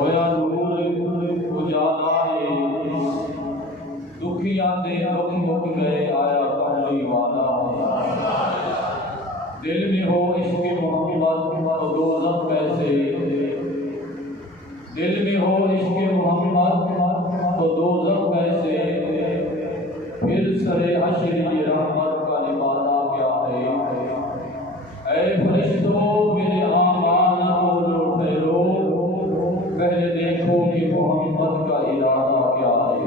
होया नूर उजालाए दुखिया दे दुख मुक गए आया कमली वाला। दिल में हो इश्क मोहम्मद तो दोज़ख कैसे, दिल में हो इश्क मोहम्मद तो दोज़ख कैसे, फिर सरे हश्र ये रहमत का निभाना क्या है। ऐ फरिश्तों मेरे आमान को लो ठहरो, पहले देखो कि मोहम्मद का इरादा क्या है।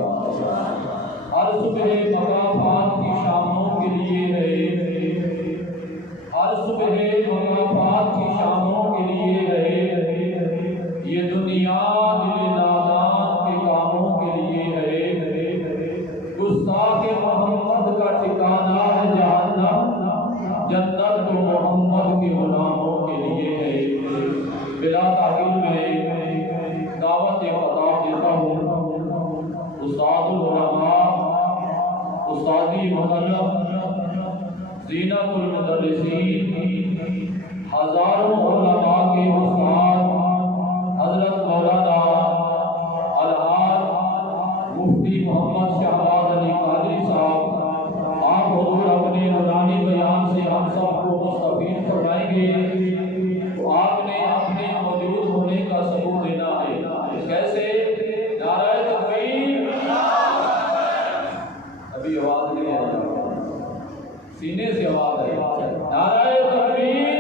हर सुबह मकाफात की शामों के लिए है, हर सुबह मकाफात की शामों के लिए है। ये दुनिया दिल नादान के कामों के लिए है। गुस्ताख मोहम्मद का ठिकाना है जहन्नम, जन्नत तो मोहम्मद के गुलामों के लिए है। बिला ताक़ीद में दावत खिताब देता हूँ उस्तादुल उलमा, उस्तादी मुकर्रम, ज़ीनतुल मुदर्रिसीन, हज़ारों उलमा के उस्ताद हज़रत मौलाना अलहाज मुफ्ती मोहम्मद शहबाज अली कादरी साहब, आप हुज़ूर अपने नूरानी बयान से हम सबको मुस्तफ़ीद फरमाएंगे। तो आपने अपने मौजूद होने का सबूत देना है। कैसे? नारे तकबीर, अभी आवाज नहीं आ रही, सीने से आवाज है। नारे तकबीर,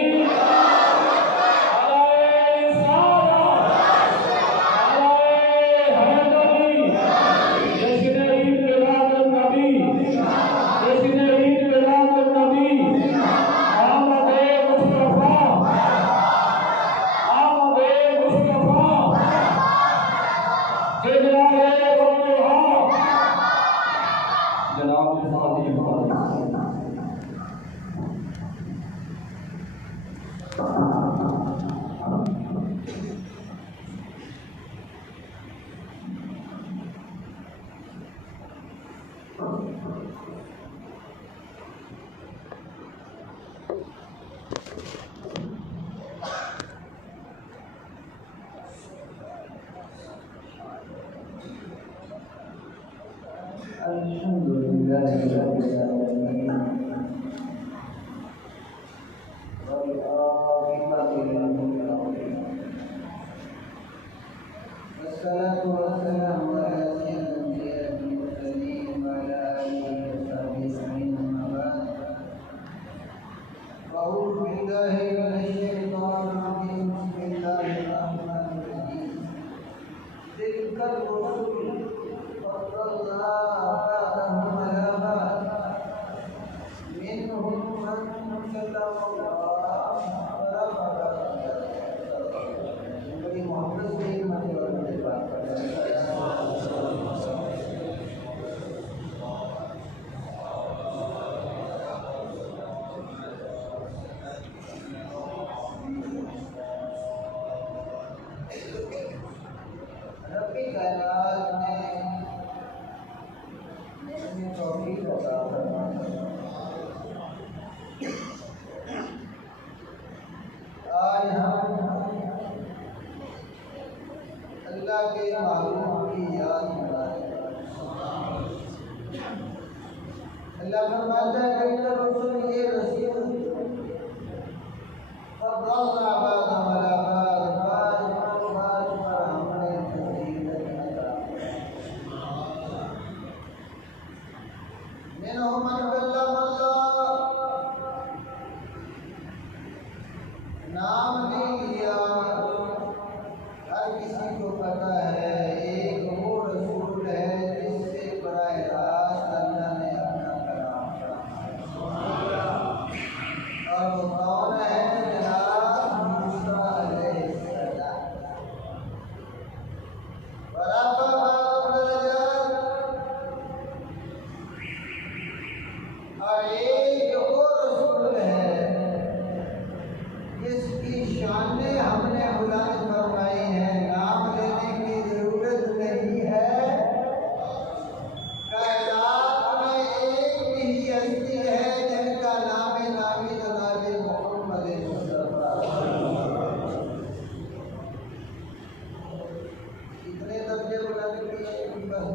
और कौन है जनाब मूसा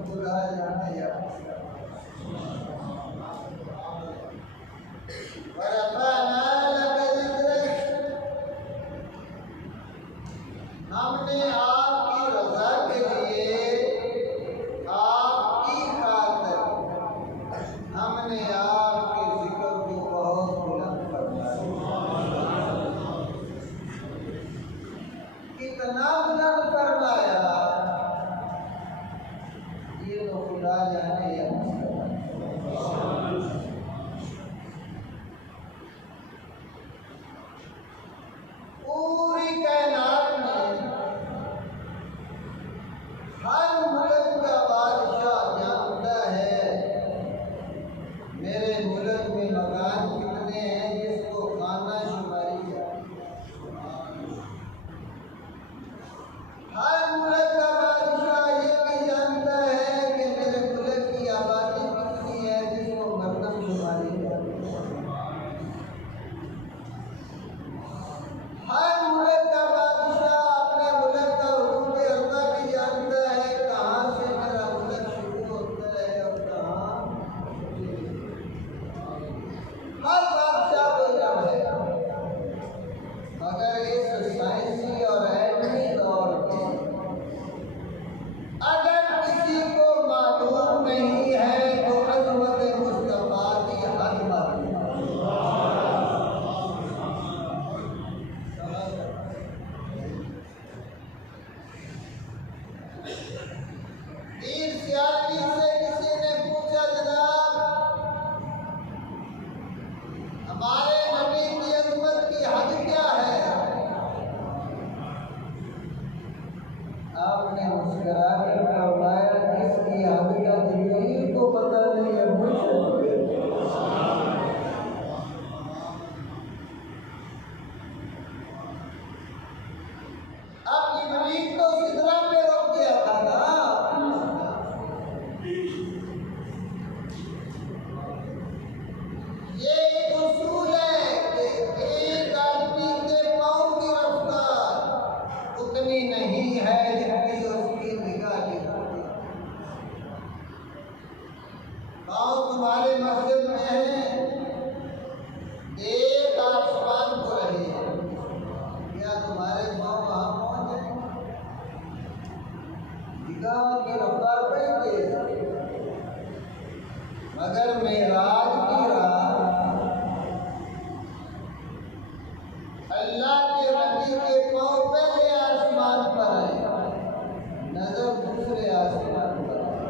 खुदा जाने या हमने आपकी रजा के लिए, आपकी खातिर हमने आपके जिक्र को बहुत बुलंद फरमाया। कितना बुलंद फरमाया ये तो खुदा जाने या पूरी कायनात में हर मुल्क का बादशाह जानता है मेरे मुल्क में मकान कितने हैं जिसको खाना शुमारी जाए। हर मुल्क का बादशाह ये भी जानता है कि मेरे मुल्क की आबादी कितनी है जिसको मरदम शुमारी जाए। हर मुल्क का बादशाह अपने मुल्क का हुकूम अर्ज़ा भी जानता है कहाँ से मेरा मुल्क शुरू होता है और कहाँ। हर बादशाह को इल्म है, मगर इस साइंसी और एटमी दौर में अगर किसी को मालूम नहीं है तो अज़मत मुस्तफ़ा की हद मालूम ईर्ष्यागी से किसी ने पूछा जनाब हमारे नबी की अज़मत की हद क्या है। आपने मुस्कुरा कर फरमाया जिसकी हद का जिब्रील को पता नहीं है मुझे। अब जिब्रील को सिदरा पे रोक दिया था ना। ये एक उसूल है कि एक आदमी के पाँव की रफ्तार उतनी नहीं है जितनी उसकी निगाह की रफ्तार। पाँव तुम्हारे मस्जिद में है, एक आसमान को रही है, क्या तुम्हारे पाँव वहाँ पहुँच जाएंगे? निगाह की रफ्तार बड़ी तेज है, मगर मेराज की रात अल्लाह के नबी के पाँव पहले आसमान पर है, नजर दूसरे आसमान पर है,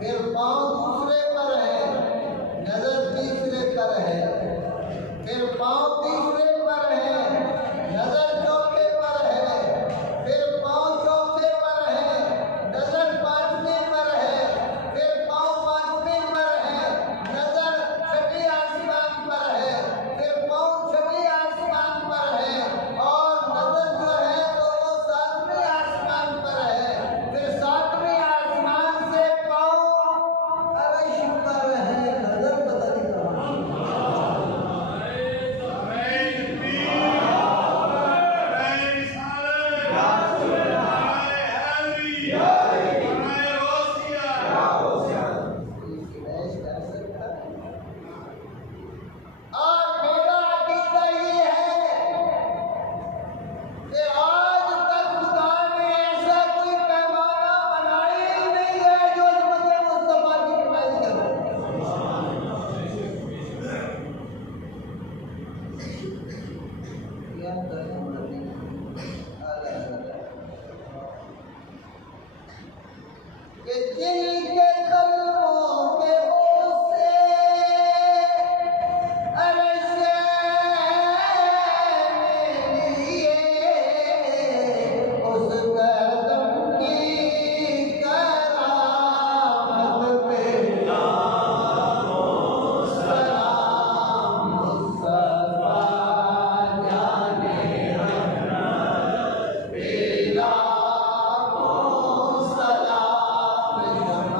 फिर पाँव दूसरे पर है, नजर तीसरे पर है, फिर पाँव तीसरे पर है, नजर चौथे पर है, फिर पाँव चौथे पर है, नजर पांचवें पर है, फिर पाँव पांचवें पर है, नजर छठे आसमान पर है, फिर पाँव छठे आसमान पर है और नजर जो है तो वो सातवें आसमान पर है, फिर सातवें आसमान से पाँव अर्श पर है, नजर पता नहीं कहाँ। और मेरा अकीदा ये है कि आज तक खुदा ने ऐसा कोई पैमाना बनाया ही नहीं है जो अज़मत मुस्तफ़ा की नुमाइश करे। कि दिल के कलमों के ओसे अर्श में लिए उस कदम की करामत पे सलाम मुस्तफ़ा जाने लाखों सलाम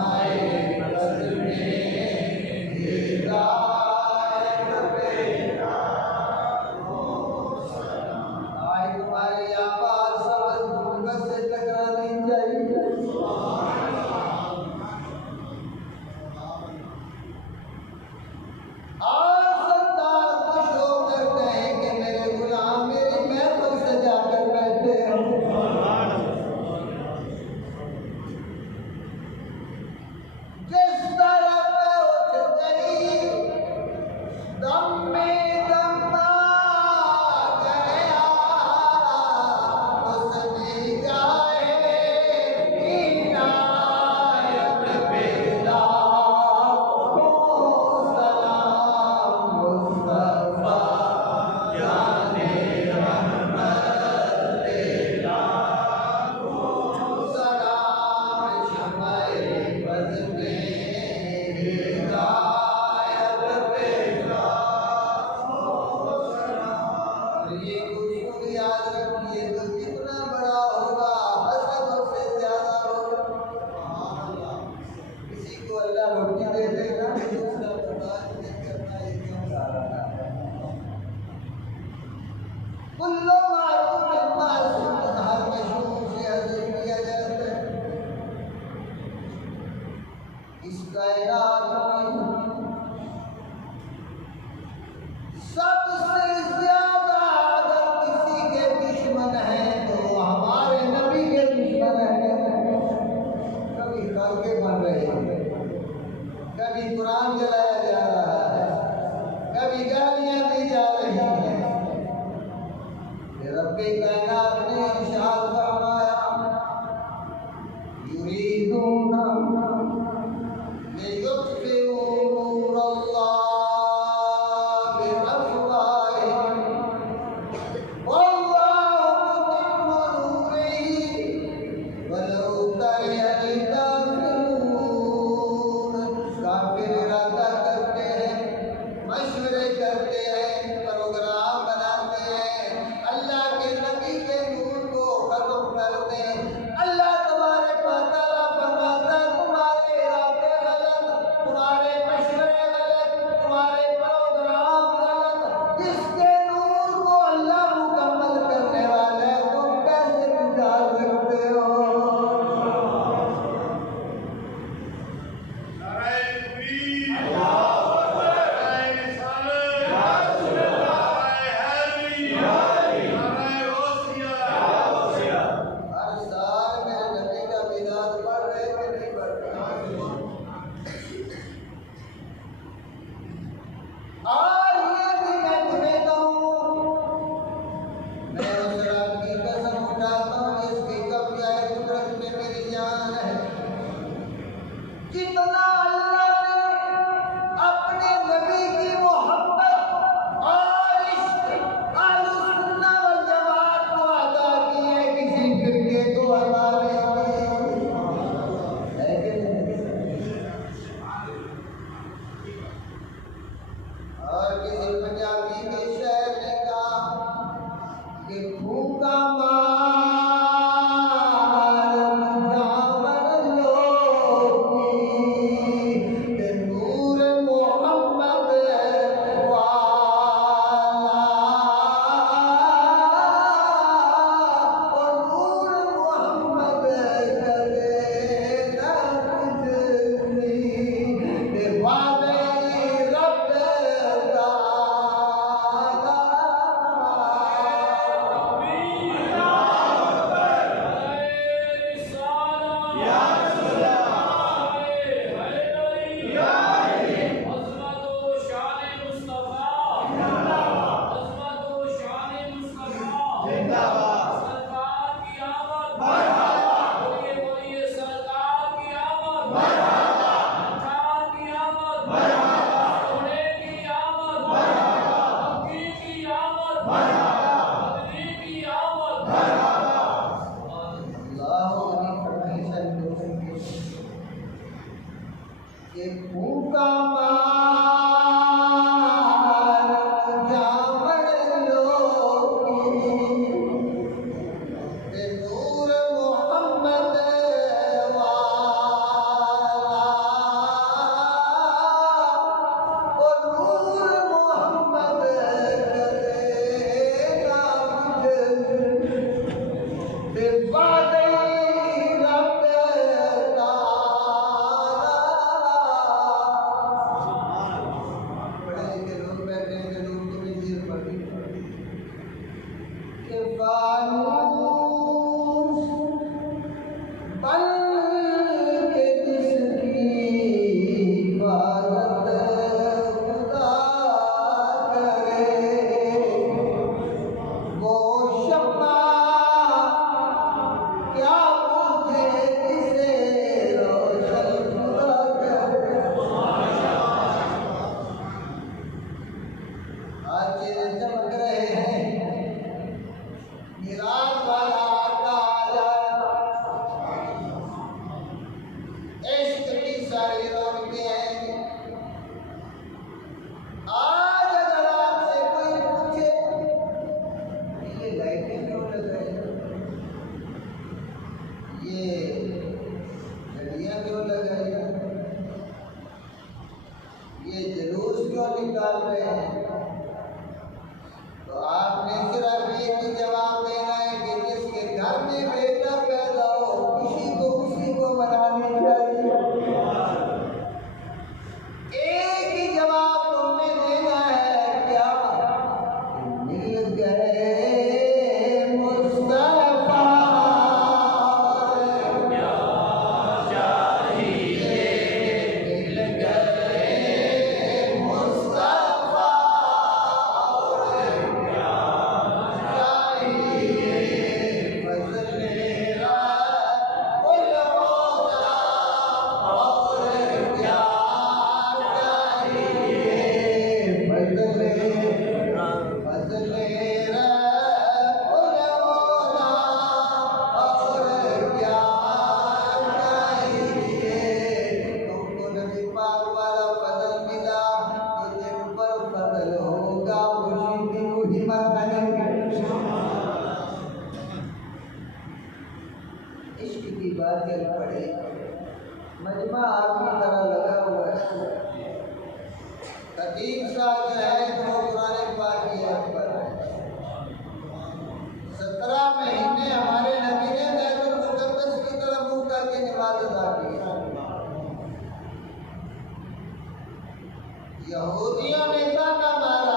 यहूदियों ने ताना मारा,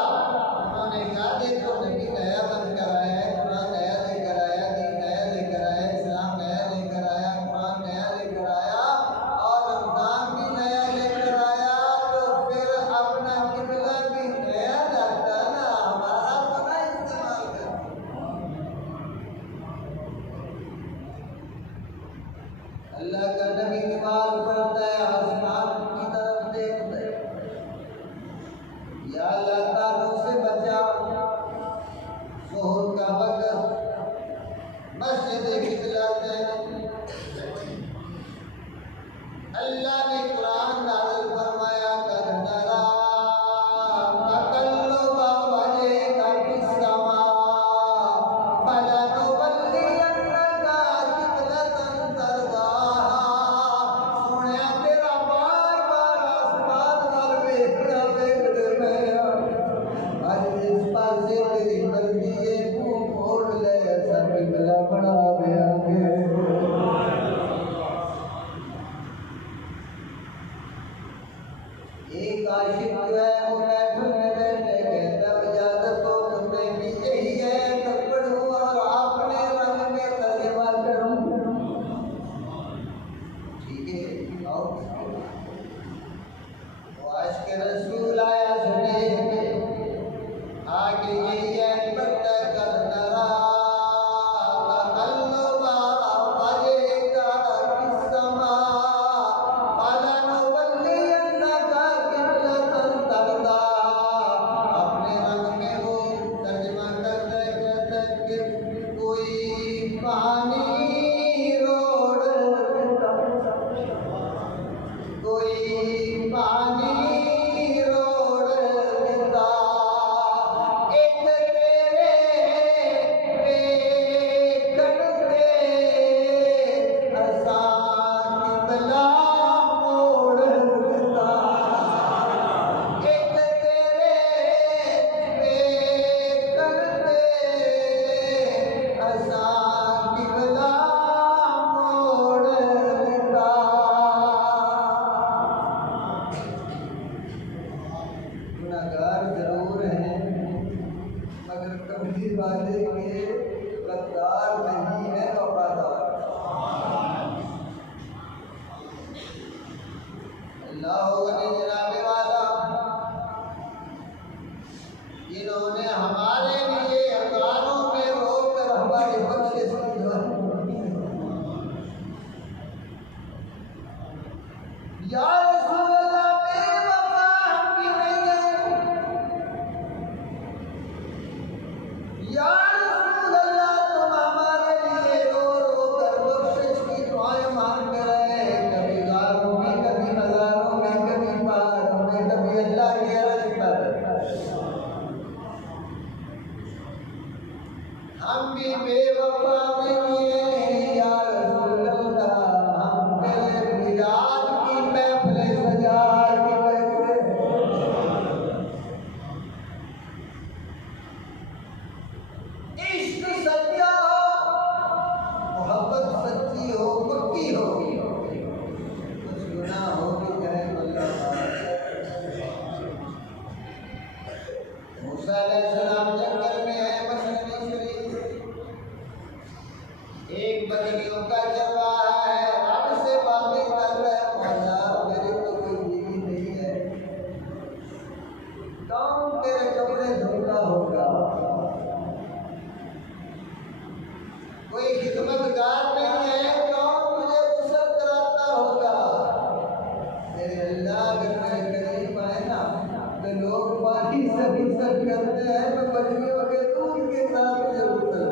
उन्होंने कहा देखो नबी नया बनकर आया है, कुरान नया लेकर आया, दीन नया लेकर आया, इस्लाम नया लेकर आया, कुरान नया लेकर आया और रमजान भी नया लेकर आया, तो फिर अपना किबला भी नया लाता ना, हमारा अपना इस्तेमाल कर। अल्लाह का नबी नमाज पढ़ता है, आसमान की तरफ देखता है, या अल्लाह तारों से बचा, ज़ोहर का वक़्त मस्जिद किबला है। अल्लाह ने कुरान नाज़िल फरमाया, कद नरा तक़ल्लुबा वजहिका फिस्समा फलनुवल्लियन्नका क़िबलतन तरज़ाहा। सुनिया तेरा बार बार आसमान वाल वेखना वेखदे आज इस पासे तेरी मर्जी है, मुंह मोड़ ले ऐसा किबला बना देंगे। एक आशिक जो है वो महफिल में बैठे कहता इजाजत हो तुम्हें भी यही है, तब पढ़ूं और अपने रंग में तर्जुमा करूं। ठीक है, आओ। वो आशिक रसूल आया, सुनेंगे आगे यही है, पढ़ता कर नरा तक़ल्लुबा वजहिका फिस्समा फलनुवल्लियन्नका क़िबलतन तरज़ाहा। अपने रंग में वो तर्जुमा करता है, कहता है कि कोई पानी एक बकरियों का चरवाहा है, रब से बातें कर रहा है, मौला मेरी तो कोई बीवी नहीं है, कौन तेरे कपड़े धोता होगा, कोई खिदमतगार नहीं है, कौन तुझे गुस्ल कराता होगा। मेरे अल्लाह अगर मेरे करीब आए ना तो लोग पानी से गुस्ल करते हैं, मैं बकरियों के दूध के साथ मुझे गुस्ल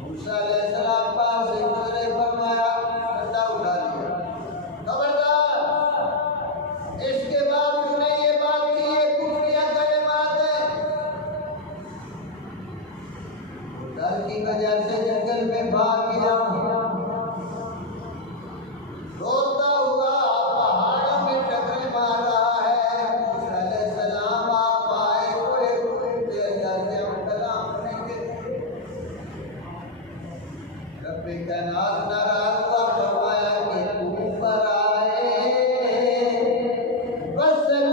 मूसा अलैहिस्सलाम पास से गुजरे, फरमाया डंडा उठा लिया, खबरदार इसके बाद तूने ये बात की, ये कुफरिया कलिमात है। डर की वजह से जंगल में भाग गया, रोता हुआ पहाड़ों में टकरे मार रहा है। मूसा अलैहिस्सलाम आप आए हुए रोते जाते हम कलाम करेंगे। रब्बे कायनात नाराज हुआ, फरमाया कि तू पर आए वसल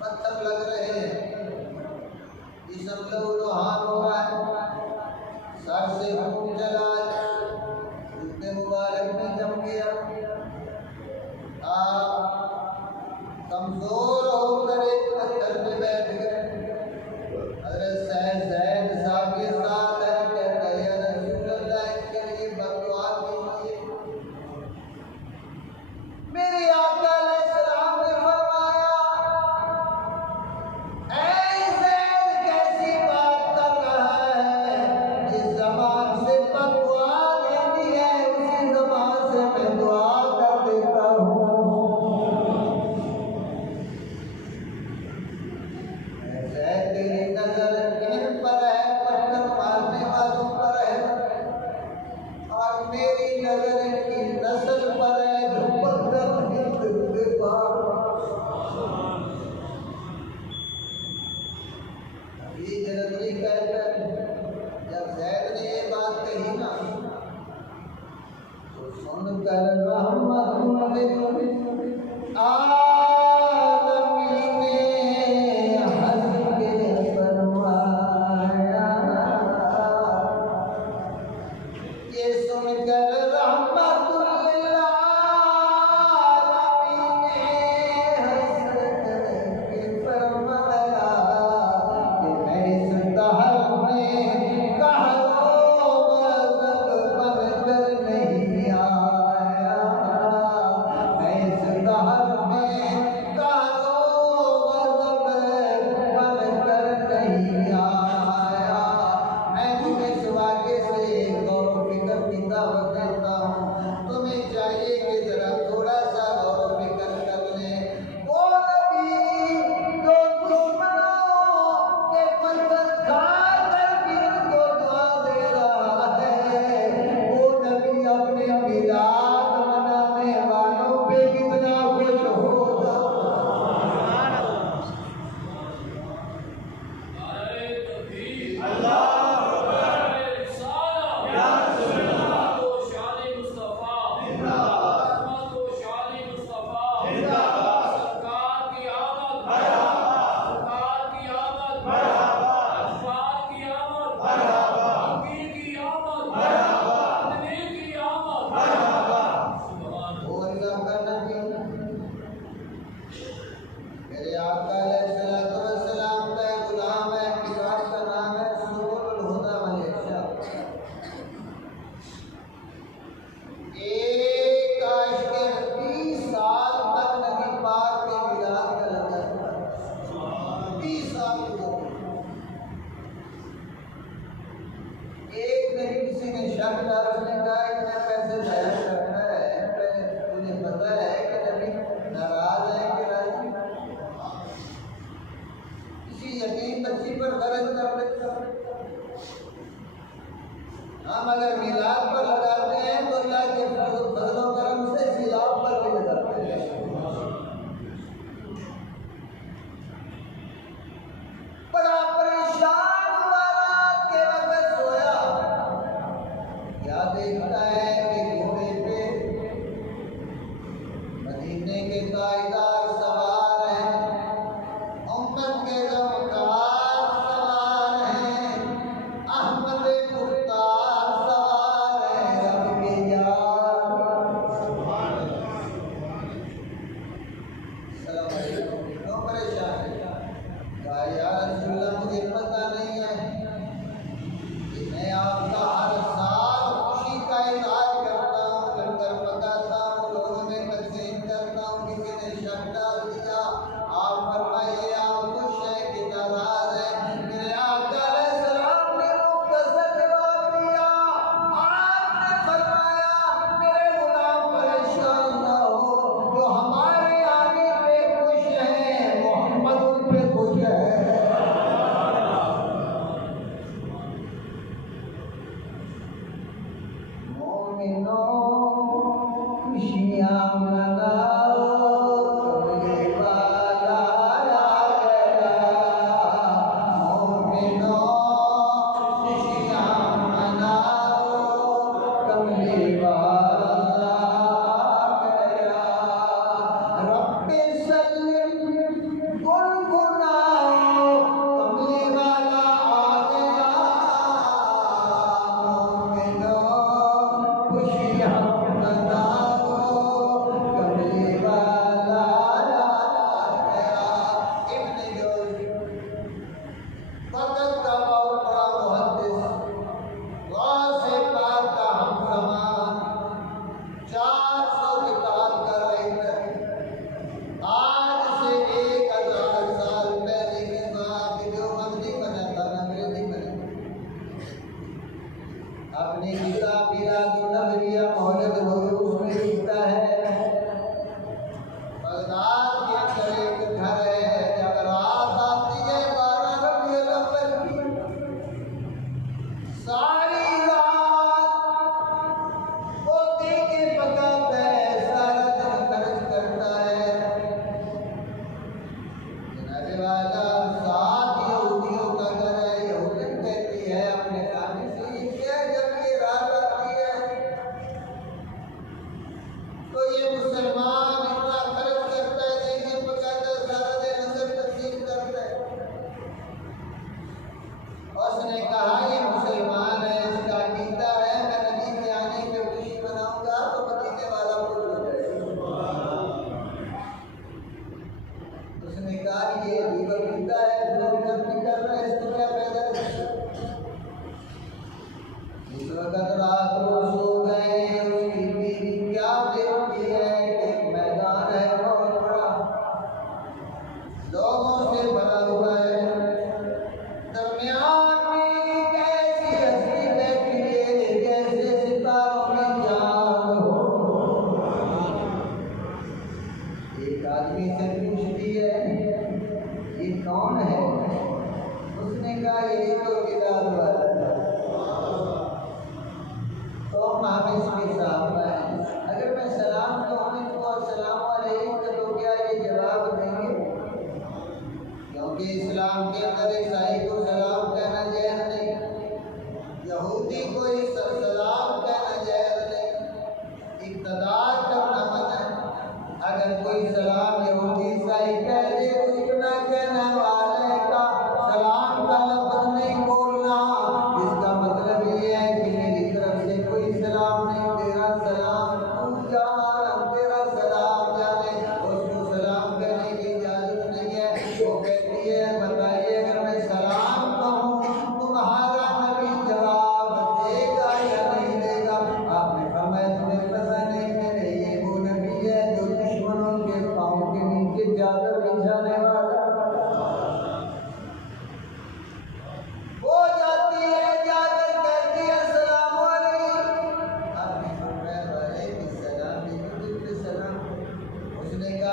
पत्थर लग रहे हैं, ये सब लोग हाथ हो रहा है, सर से खून चला, इतने मुबारक में जम गया, कमजोर होकर एक पत्थर पे बैठ गए। हज़रत ज़ैद साहब के साथ है, कहता है या रसूल अल्लाह इनके लिए बददुआ कीजिए। मेरे आका अलैहिस्सलाम ने फरमाया, ऐ ज़ैद कैसी बात कर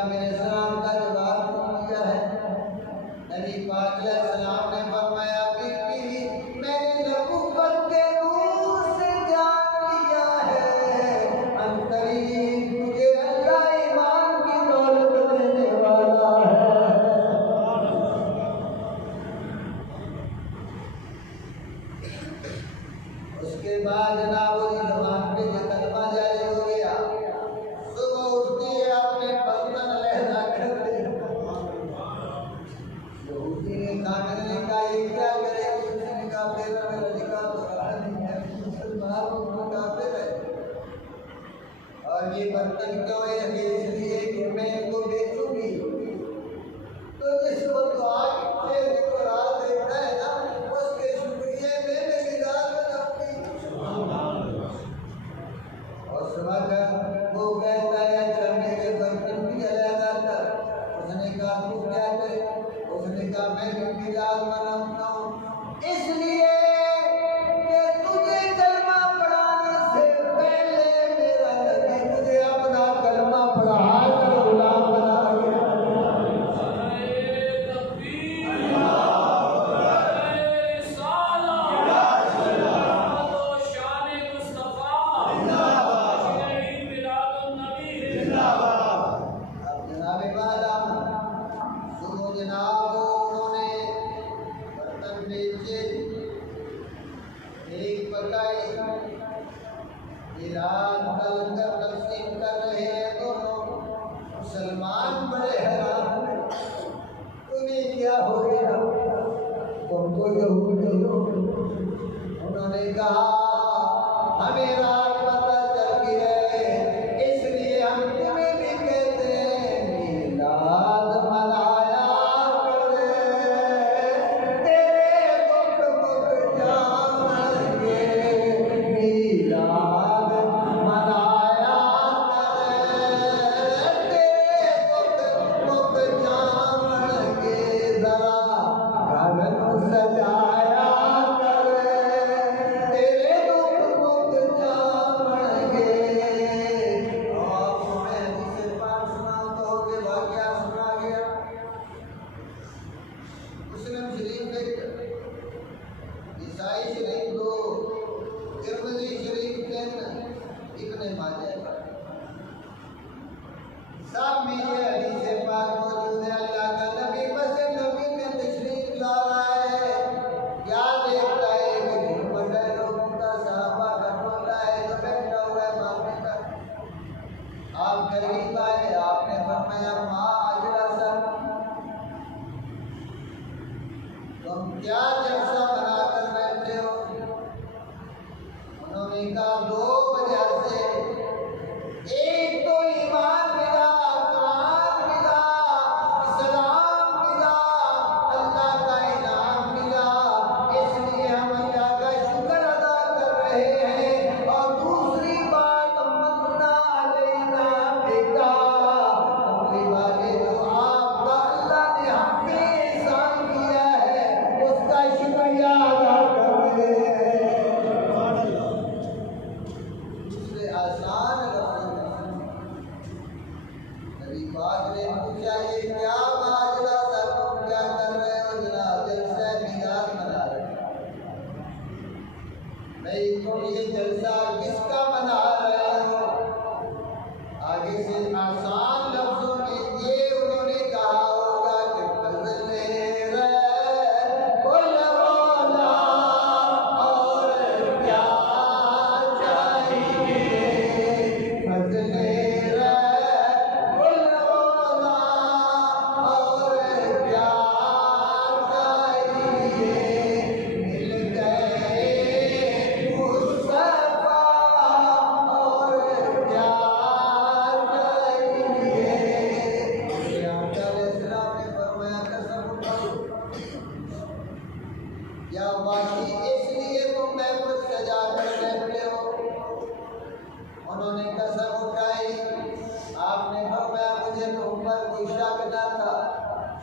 मेरे सलाम का जवाब क्यों दिया है? नबी पाक अलैहिस्सलाम ने फरमाया बीबी, मैंने नबूवत के नूर से जान लिया है अंतरीब तुझे अल्लाह ईमान की दौलत देने वाला है। उसके बाद जनाब उस जमात पे जो कलमा जारी हो गया, सुबह उठती है अपने बर्तन लहदा कर दे। यहूदी ने काटने का ये क्या करे, उसने कहा फिर मेरा निकाह तो रहा नहीं है, मुसलमान को काफिर है। और ये बर्तन क्यों है? इसलिए कि मैं इनको बेचूंगी। तो जिस वक्त आग चेहरे को रात देखता है ना, उसके शुक्रिया में मेरी रात में अपनी और सुबह का वो कहता है अच्छा मेरे बर्तन भी अलग कर। उसने कहा तू क्या करे? उसने कहा मैं भी रात मनाता हूँ इसलिए कि तुझे कलमा पढ़ाने से पहले मेरा नबी तुझे अपना कलमा पढ़ा कर गुलाम बना गया। मुसलमान बड़े हैरान हैं, तुम्हें क्या हो गया? तुम तो यहूदी हो। उन्होंने कहा हमें रात पता चल गई है, इसलिए हम तुम्हें भी कहते हैं मीलाद मनाया करे, तेरे दुख मुझ जानेंगे। मीलाद मनाया करे, सजाया करे, तेरे दुख मुक्त जानेंगे। और मैं जिसे पाठ सुनाता हूँ कि वाक़या सुना गया मुस्लिम शरीफ एक, ईसाई शरीफ दो, तिरमिज़ी शरीफ तीन, इब्ने माजा सब में ये हदीस पाक मौजूद है। अल्लाह का नबी मस्जिद नबी में तशरीफ ला रहा है, क्या देखता है कि घूमता है लोगों का, सहाबा घटोला है तो बैठा हुआ है मामले का। आप करीब आए, आपने फरमाया माँ अजला तुम क्या जलसा बनाकर बैठे हो? उन्होंने कहा दो वजह से, एक तो ईमान मिला, कुरान मिला, इस्लाम मिला, अल्लाह का इनाम मिला, इसलिए हम अल्लाह का शुक्र अदा कर रहे हैं। और दूसरी बात मन्ना अलैना बेटा, अपने वाले जो आपका अल्लाह ने हम पे एहसान किया है उसका शुक्रिया अदा कर रहे हैं। दूसरे आसान बात ने पूछा ये क्या माजरा था, तुम क्या कर रहे हो? जनाब जलसा मीलाद मना रहे। भाई तुम ये जलसा किसका मना रहे हो? आगे से आसान लफ्जों में ये उन्होंने कहा होगा कि फजले रे कुल मौला और क्या चाहिए, फजले रे या वाकई इसलिए तुम महफिल सजा कर बैठे हो? उन्होंने कसम उठाई, आपने फरमाया मुझे तुम पर कोई शक न था,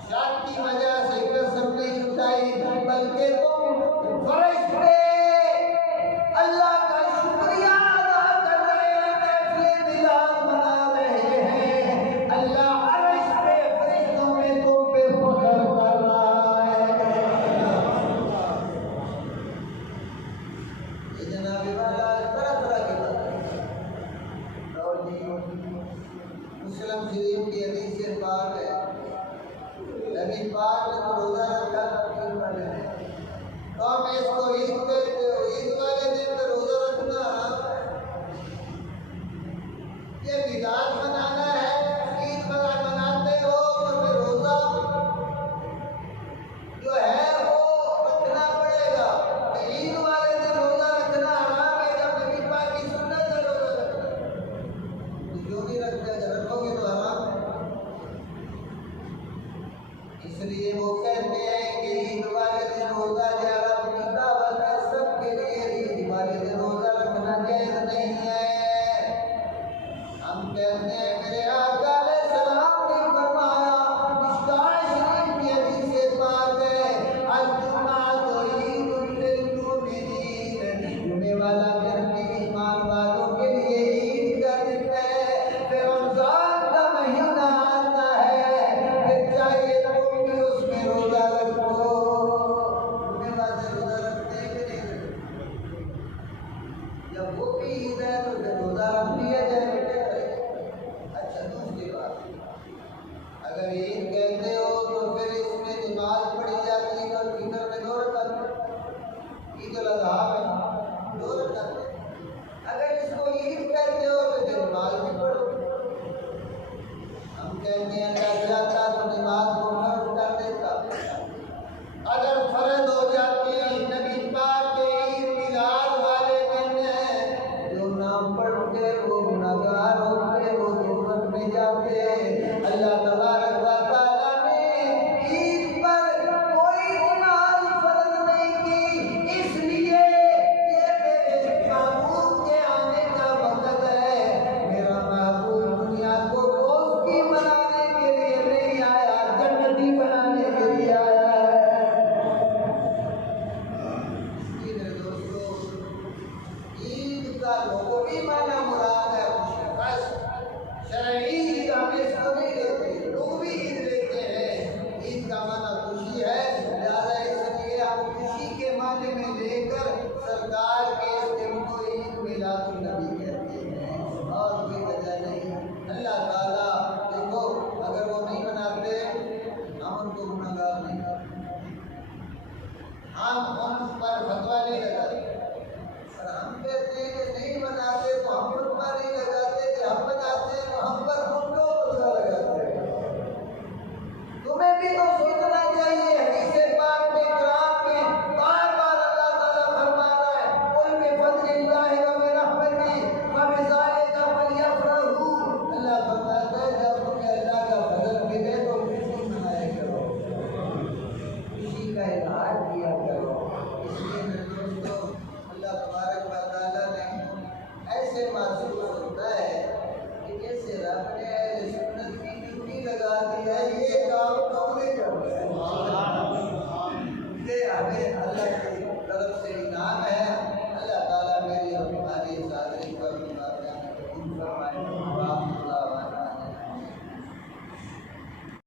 शक की वजह से कसम नहीं उठाई, बल्कि तुम फरिश्ते अल्लाह का शुक्रिया अदा कर रहे हैं, महफिल मिलाद मना रहे हैं। अल्लाह पाक है, नबी पाक ने तो रोजा रखा ईद वाले दिन, तो हम इसको ईद कहते हो। ईद वाले दिन तो रोजा रखना ये मिलाद मनाना है, ईद मनाते हो तो फिर रोजा जो है वो रखना पड़ेगा। ईद वाले दिन रोजा रखना हराम है, जब नबी पाक की सुन्नत है रोजा रखना। जो भी रखते रखोगे तो हराम है। इसलिए वो कहते हैं कि ईद वाले दिन रोजा ज्यादा पीता वाला सबके लिए ईद वाले दिन रोजा रखना जायज नहीं है। हम कहते हैं मेरे आका अलैहिस्सलाम ने फरमाया, मिशकात शरीफ की हदीस पाक है, अल-जुम्अतु ईदुल लिल-मुमिनीन, जुमे वाला दिन ईमान वालों के लिए ईद का दिन है। फिर रमजान का महीना आता है, फिर चाहिए तुम भी उसमें रोजा रखो। जुमे वाले रोजा रखते हैं कि नहीं रखते? जब वो भी ईद है तो फिर रोजा रख लिया जाए। अच्छा, दूसरी बात, अगर ईद कहते हो तो फिर इसमें नमाज पढ़ी जाती है और फितर में 2 रकात, ईद उल अज़हा में 2 रकात। अगर इसको ईद कहते हो तो फिर नमाज भी पढ़ो। हम कहते हैं अगर जाता तो नमाज को फर्ज कर देता। अगर फर्ज हो जाती, नबी पाक के ईद मिलाद वाले दिन जो नाम पढ़ते वो गुनाहगार होते, वो जन्नत में जाते। अल्लाह तबारक व तआला ने ईद पर कोई नमाज फर्ज नहीं की, इसलिए ये मेरे महबूब के आने का वक्त है। मेरा महबूब दुनिया को दोस्ती बनाने के लिए नहीं आया, जन्नती बनाने के लिए आया है। इसलिए मेरे दोस्तों, ईद का लोगों भी माना मुराद है बस शरई ईद हम इसको नहीं लेते, लोग भी ईद लेते हैं। ईद का माना खुशी है, लिहाजा इसलिए हम खुशी के माने में लेकर सरकार के इस दिन को ईद मिलादुन नबी कहते हैं, और कोई वजह नहीं। अल्लाह ताला देखो, अगर वो नहीं मनाते हम उनको गुनाहगार नहीं करते, हम उन पर फतवा नहीं लगाते। और हम कहते हैं कि नहीं मनाते तो हम फतवा नहीं लगाते, कि हम मनाते हैं तो हम पर हम लोग फतवा लगाते हैं। तुम्हें भी तो सोचना चाहिए। हदीस पाक में कुरान में बार-बार अल्लाह ताला फरमा रहा है, कुल बिफज़लिल्लाहि व बिरहमतिही व बिज़ालिका फलयफ़रहू। अल्लाह फरमाता है जब तुम्हें अल्लाह का फजल मिले तो खुशी मनाया करो, खुशी का इजहार किया करो। इसलिए मेरे दोस्तों, अल्लाह तबारक व तआला ने ऐसे महसूस होता है कि जैसे रब ने अहले सुन्नत की ड्यूटी लगा दी है, ये काम कौन नहीं करता है। ये हमें अल्लाह